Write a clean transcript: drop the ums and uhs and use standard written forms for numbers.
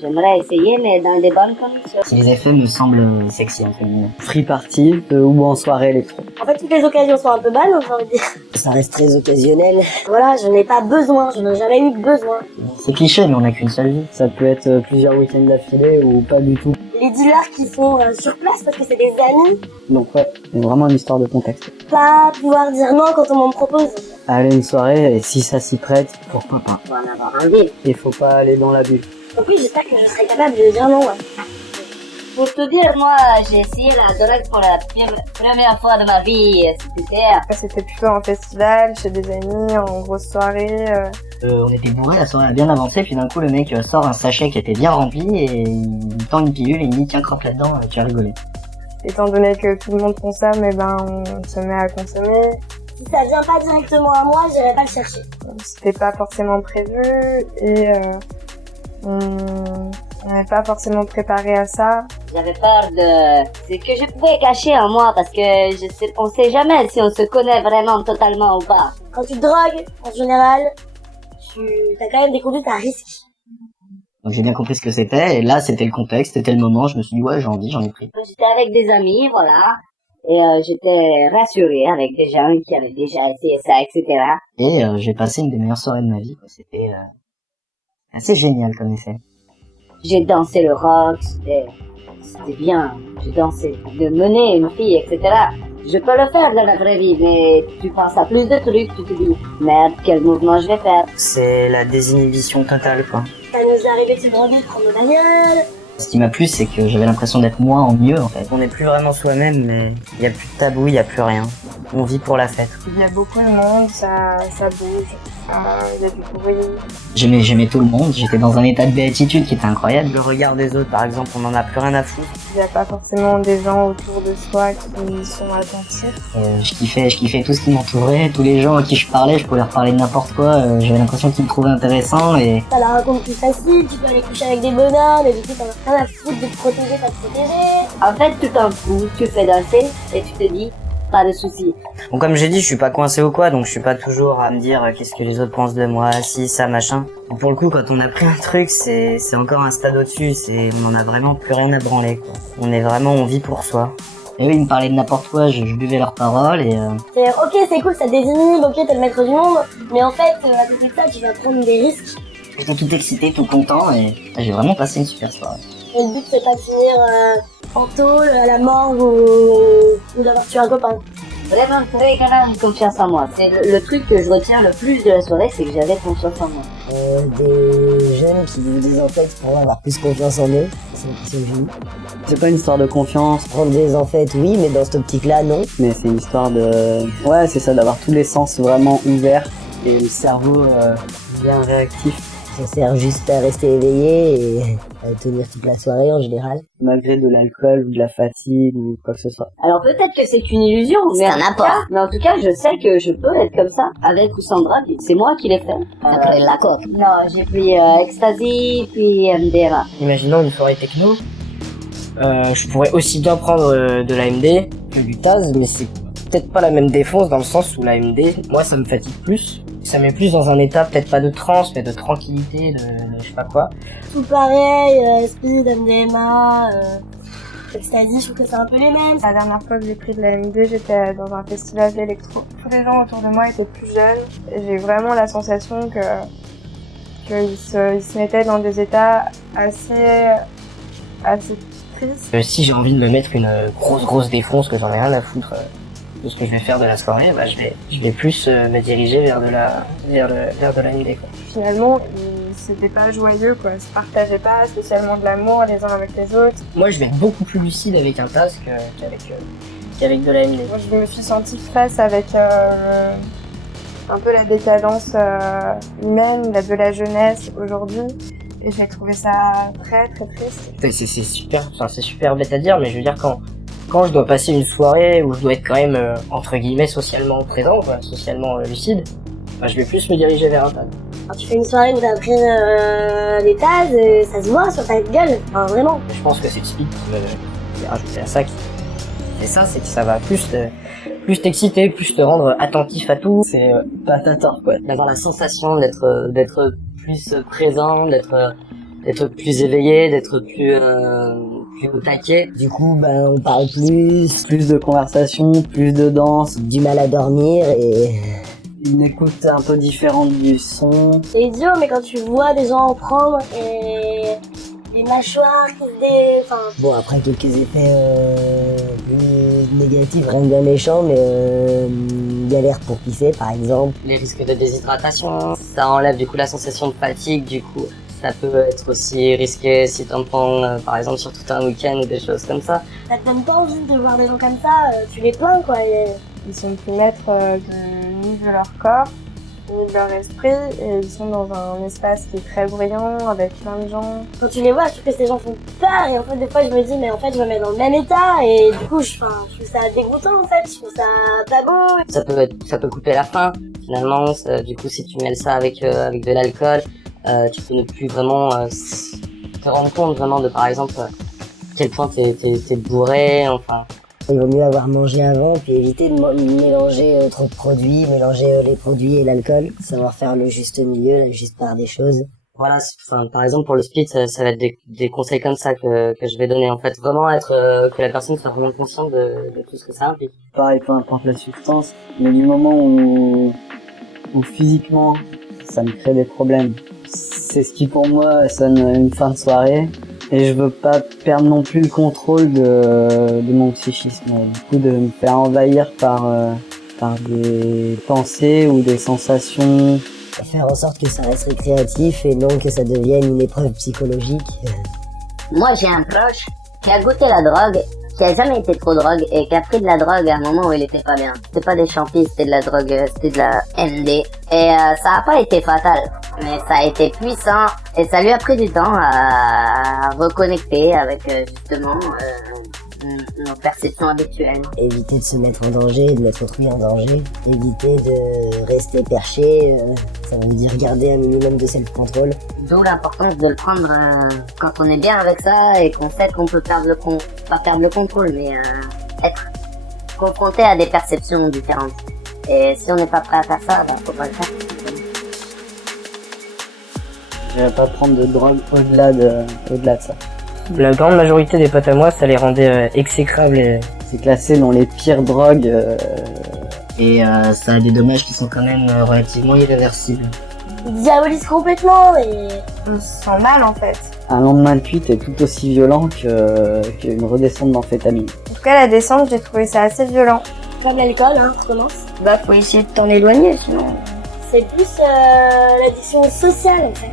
J'aimerais essayer, mais dans des bonnes conditions. Les effets me semblent sexy, entre guillemets. Free party ou en soirée électro. En fait, toutes les occasions sont un peu banales, j'ai envie de dire. Ça reste très occasionnel. Voilà, je n'ai pas besoin, je n'ai jamais eu besoin. C'est cliché, mais on n'a qu'une seule vie. Ça peut être plusieurs week-ends d'affilée ou pas du tout. Les dealers qui sont sur place parce que c'est des amis, Donc ouais, c'est vraiment une histoire de contexte. pas pouvoir dire non quand on m'en propose. Aller une soirée, et si ça s'y prête, pourquoi pas. Pour en avoir envie. Il faut pas aller dans l'abus. Donc oui, j'espère que je serai capable de dire non, ouais. Pour te dire, moi, j'ai essayé la drogue pour la première fois de ma vie. C'était super. C'était plutôt en festival, chez des amis, en grosse soirée. On était bourrés, la soirée a bien avancé, puis d'un coup le mec sort un sachet qui était bien rempli et il tend une pilule et il me dit tiens croque là-dedans, tu vas rigoler. Étant donné que tout le monde consomme, et ben on se met à consommer. Si ça vient pas directement à moi, j'irai pas le chercher. C'était pas forcément prévu et on n'est pas forcément préparé à ça. J'avais peur de ce que je pouvais cacher en moi parce que on sait jamais si on se connaît vraiment totalement ou pas. Quand tu te drogues, en général, t'as quand même des conduites à risque. Donc j'ai bien compris ce que c'était et là c'était le contexte, c'était le moment, je me suis dit ouais j'ai envie, j'en ai pris. J'étais avec des amis, voilà, et j'étais rassurée avec des gens qui avaient déjà essayé ça, etc. Et j'ai passé une des meilleures soirées de ma vie, quoi. C'était assez génial comme effet. J'ai dansé le rock, c'était bien, j'ai dansé. De mener une fille, etc. Je peux le faire dans la vraie vie, mais tu penses à plus de trucs, tu te dis, merde, quel mouvement je vais faire. C'est la désinhibition totale quoi. Ça nous est arrivé de se droguer, de prendre nos bagnoles. Ce qui m'a plu c'est que j'avais l'impression d'être moi en mieux en fait. On n'est plus vraiment soi-même, mais il n'y a plus de tabou, il n'y a plus rien. On vit pour la fête. Il y a beaucoup de monde, ça bouge, il y a du bruit. J'aimais tout le monde, j'étais dans un état de béatitude qui était incroyable. Le regard des autres, par exemple, on n'en a plus rien à foutre. Il n'y a pas forcément des gens autour de soi qui sont attentifs. Je kiffais tout ce qui m'entourait, tous les gens à qui je parlais, je pouvais leur parler de n'importe quoi, j'avais l'impression qu'ils me trouvaient intéressant et... Ça la raconte plus facile, tu peux aller coucher avec des bonhommes, et du coup t'en as rien à foutre de te protéger, pas te protéger. En fait, tu t'en fous, tu fais danser, et tu te dis, pas de soucis. Bon, comme j'ai dit, je suis pas coincé ou quoi, donc je suis pas toujours à me dire qu'est-ce que les autres pensent de moi, si, ça, machin. Donc, pour le coup, quand on a pris un truc, c'est encore un stade au-dessus, on en a vraiment plus rien à branler, quoi. On vit pour soi. Et eux, ils me parlaient de n'importe quoi, je buvais leurs paroles et... C'est ok, c'est cool, ça désinhibe, ok, t'es le maître du monde, mais en fait, à côté de ça, tu vas prendre des risques. J'étais tout excité, tout content et j'ai vraiment passé une super soirée. Et le but, c'est pas de finir en tôle, à la morgue ou d'avoir tué un copain. Vraiment très grande confiance en moi. C'est le truc que je retiens le plus de la soirée, c'est que j'avais confiance en moi. Des jeunes qui vivent des enfêtes pour avoir plus confiance en eux. C'est joli. C'est pas une histoire de confiance, Prendre des enfêtes, oui, mais dans cette optique-là, non. mais c'est une histoire de... Ouais, c'est ça, d'avoir tous les sens vraiment ouverts et le cerveau bien réactif. Ça sert juste à rester éveillé et à tenir toute la soirée en général. Malgré de l'alcool ou de la fatigue ou quoi que ce soit. Alors peut-être que c'est une illusion, mais en tout cas, je sais que je peux être comme ça, avec ou sans drogue. C'est moi qui l'ai fait. Après la coque. Non, j'ai pris Ecstasy, puis MDMA. Imaginons une soirée techno. Je pourrais aussi bien prendre de l'AMD que du Taz, mais c'est peut-être pas la même défonce dans le sens où l'AMD, moi ça me fatigue plus. Ça met plus dans un état, peut-être pas de transe, mais de tranquillité, de je sais pas quoi. Tout pareil, Speed, MDMA, Ecstasy, je trouve que c'est un peu les mêmes. La dernière fois que j'ai pris de la MD, j'étais dans un festival d'électro. Tous les gens autour de moi étaient plus jeunes et j'ai vraiment la sensation qu'ils se mettaient dans des états assez tristes. Si j'ai envie de me mettre une grosse défonce, que j'en ai rien à foutre de ce que je vais faire de la soirée, bah je vais plus me diriger vers de l'AMD, quoi. Finalement, c'était pas joyeux, quoi. Ils se partageaient pas spécialement de l'amour les uns avec les autres. Moi je vais être beaucoup plus lucide avec un Taz qu'avec de l'AMD. Moi, je me suis sentie face avec un peu la décadence humaine de la jeunesse aujourd'hui. Et j'ai trouvé ça très triste. C'est super bête à dire, mais je veux dire quand je dois passer une soirée où je dois être quand même entre guillemets socialement présent, quoi, socialement lucide, bah, je vais plus me diriger vers un Taz. Quand tu fais une soirée où t'as pris des Taz, ça se voit sur ta gueule, enfin, vraiment. Je pense que c'est le speed qui est rajouté à ça qui fait ça, c'est que ça va plus t'exciter, plus te rendre attentif à tout. C'est pas t'attendre, quoi, d'avoir la sensation d'être plus présent, d'être d'être plus éveillé, d'être plus au taquet. Du coup, ben, on parle plus, Plus de conversation, plus de danse, du mal à dormir et une écoute un peu différente du son. C'est idiot, mais quand tu vois des gens en prendre et les mâchoires qui se enfin, bon, après quelques effets plus négatifs, rien de bien méchant, mais galère pour pisser par exemple. Les risques de déshydratation, ça enlève du coup la sensation de fatigue, du coup ça peut être aussi risqué si t'en prends par exemple sur tout un week-end ou des choses comme ça. t'as même pas envie de voir des gens comme ça, tu les plains quoi. Ils sont plus maîtres ni de leur corps, ni de leur esprit, et ils sont dans un espace qui est très bruyant, avec plein de gens. Quand tu les vois, je trouve que ces gens font peur et en fait des fois je me dis mais en fait je me mets dans le même état et du coup je trouve ça dégoûtant en fait, je trouve ça pas beau. Ça peut couper la faim finalement, du coup si tu mêles ça avec de l'alcool, tu peux ne plus vraiment te rendre compte vraiment de par exemple à quel point t'es bourré, enfin. Il vaut mieux avoir mangé avant, puis éviter de mélanger trop de produits, mélanger les produits et l'alcool, savoir faire le juste milieu, la juste part des choses. Voilà, enfin, par exemple pour le split, ça va être des conseils comme ça que je vais donner en fait, vraiment être que la personne soit vraiment consciente de tout ce que ça implique. Pareil, peu importe la substance, mais du moment où physiquement ça me crée des problèmes, c'est ce qui pour moi sonne une fin de soirée. Et je veux pas perdre non plus le contrôle de mon psychisme. Du coup, de me faire envahir par des pensées ou des sensations. Faire en sorte que ça reste récréatif et non que ça devienne une épreuve psychologique. Moi, j'ai un proche qui a goûté la drogue, qui a jamais été trop drogue et qui a pris de la drogue à un moment où il était pas bien. C'était pas des champis, c'était de la drogue, c'était de la MD. Et ça a pas été fatal, mais ça a été puissant et ça lui a pris du temps à reconnecter avec justement nos perceptions habituelles. Éviter de se mettre en danger, de mettre autrui en danger. Éviter de rester perché, ça veut dire garder un minimum de self-control. D'où l'importance de le prendre quand on est bien avec ça et qu'on sait qu'on peut pas perdre le contrôle, mais être confronté à des perceptions différentes. Et si on n'est pas prêt à faire ça, faut pas le faire. Je vais pas prendre de drogue au-delà de ça. La grande majorité des potes à moi, ça les rendait exécrables et C'est classé dans les pires drogues. Et ça a des dommages qui sont quand même relativement irréversibles. Ils diabolisent complètement et On se sent mal en fait. Un lendemain de cuite est tout aussi violent qu'une redescente d'amphétamine. En tout cas, la descente, j'ai trouvé ça assez violent. comme l'alcool, hein, recommence. Bah faut essayer de t'en éloigner sinon. C'est plus l'addiction sociale en fait.